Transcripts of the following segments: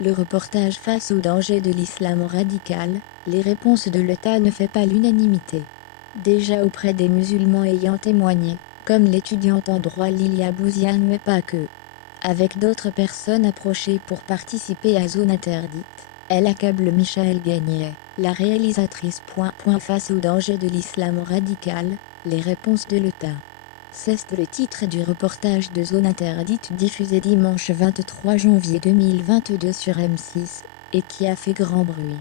Le reportage face aux dangers de l'islam radical, les réponses de l'État ne fait pas l'unanimité. Déjà auprès des musulmans ayant témoigné, comme l'étudiante en droit Lilia Bouziane mais pas que. Avec d'autres personnes approchées pour participer à Zone Interdite, elle accable Michaëlle Gagnier, la réalisatrice. Face aux dangers de l'islam radical, les réponses de l'État. C'est le titre du reportage de Zone Interdite diffusé dimanche 23 janvier 2022 sur M6, et qui a fait grand bruit.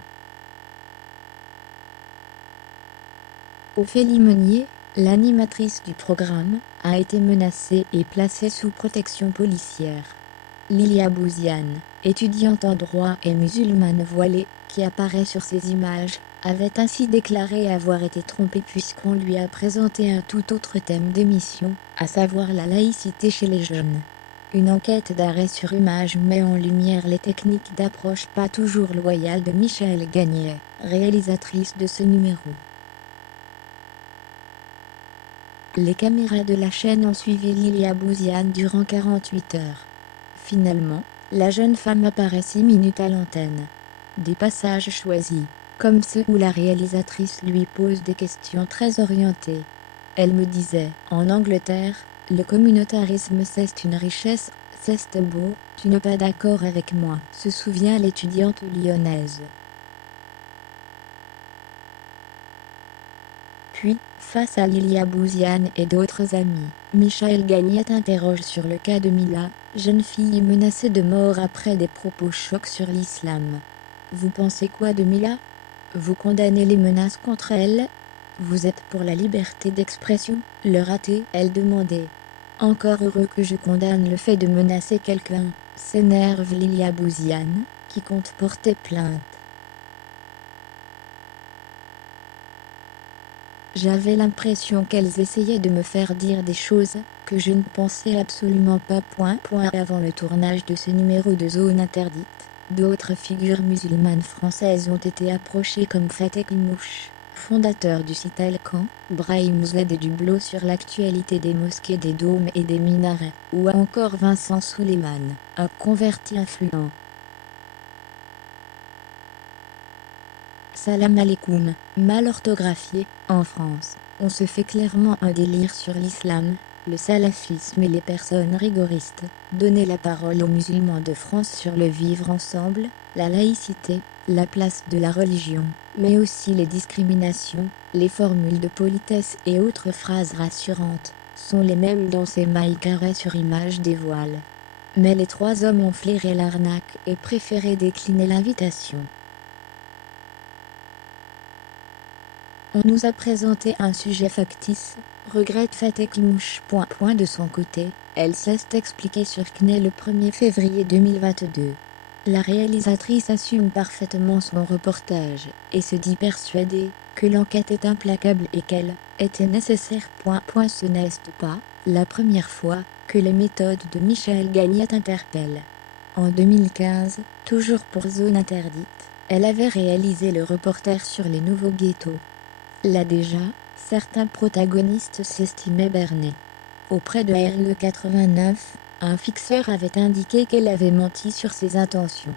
Ophélie Meunier, l'animatrice du programme, a été menacée et placée sous protection policière. Lilia Bouziane, étudiante en droit et musulmane voilée, qui apparaît sur ces images, avait ainsi déclaré avoir été trompée puisqu'on lui a présenté un tout autre thème d'émission, à savoir la laïcité chez les jeunes. Une enquête d'arrêt sur image met en lumière les techniques d'approche pas toujours loyales de Michaëlle Gagnier, réalisatrice de ce numéro. Les caméras de la chaîne ont suivi Lilia Bouziane durant 48 heures. Finalement, la jeune femme apparaît 6 minutes à l'antenne. Des passages choisis, comme ceux où la réalisatrice lui pose des questions très orientées. Elle me disait, en Angleterre, le communautarisme c'est une richesse, c'est beau, tu n'es pas d'accord avec moi, se souvient l'étudiante lyonnaise. Puis, face à Lilia Bouziane et d'autres amis, Michaëlle Gagnier interroge sur le cas de Mila, jeune fille menacée de mort après des propos chocs sur l'islam. Vous pensez quoi de Mila? Vous condamnez les menaces contre elle? Vous êtes pour la liberté d'expression? Le a-t-elle demandé. Encore heureux que je condamne le fait de menacer quelqu'un, s'énerve Lilia Bouziane, qui compte porter plainte. J'avais l'impression qu'elles essayaient de me faire dire des choses que je ne pensais absolument pas. Avant le tournage de ce numéro de Zone Interdite, d'autres figures musulmanes françaises ont été approchées comme Fatek Mouche, fondateur du site El-Camp, Brahim Zed et Dublo sur l'actualité des mosquées, des dômes et des minarets, ou encore Vincent Souleyman, un converti influent. Salam alaikum, mal orthographié, en France, on se fait clairement un délire sur l'islam, le salafisme et les personnes rigoristes. Donner la parole aux musulmans de France sur le vivre ensemble, la laïcité, la place de la religion, mais aussi les discriminations, les formules de politesse et autres phrases rassurantes, sont les mêmes dans ces mailles carrées sur image des voiles. Mais les trois hommes ont flairé l'arnaque et préféré décliner l'invitation. On nous a présenté un sujet factice, regrette Fatek Mouche. De son côté, elle s'est expliquée sur CNET le 1er février 2022. La réalisatrice assume parfaitement son reportage, et se dit persuadée que l'enquête est implacable et qu'elle était nécessaire. Ce n'est pas la première fois que les méthodes de Michaëlle Gagnier interpellent. En 2015, toujours pour Zone Interdite, elle avait réalisé le reportage sur les nouveaux ghettos. Là déjà, certains protagonistes s'estimaient bernés. Auprès de RE 89, un fixeur avait indiqué qu'elle avait menti sur ses intentions.